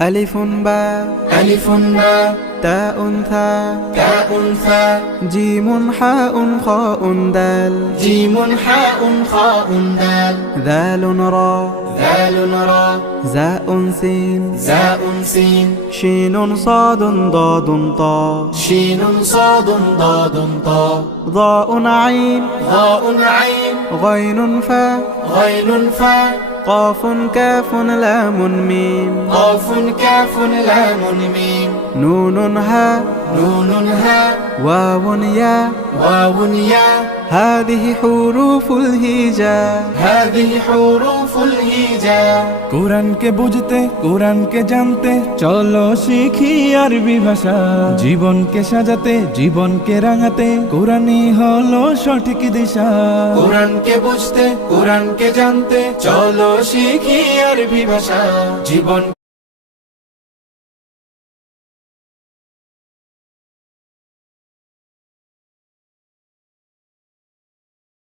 ألف باء ألف باء تاء ثاء تاء ثاء جيم حاء خاء دال جيم حاء خاء دال ذال راء ذال راء زاء سين زاء سين شين صاد ضاد طاء شين صاد ضاد طاء ضاء عين ضاء عين غين فاء غين فاء قاف كاف لام ميم قاف كاف لام ميم نون هاء نون هاء واو ياء واو ياء هذه حروف الهجاء هذه حروف الهجاء কোরআনকে বুঝতে কোরআনকে জানতে চলো শিখি আরবি ভাষা জীবনকে সাজাতে জীবনকে রাঙাতে কোরআনই হলো সঠিক দিশা কোরআনকে বুঝতে কোরআনকে জানতে চলো শিখি আরবি ভাষা জীবন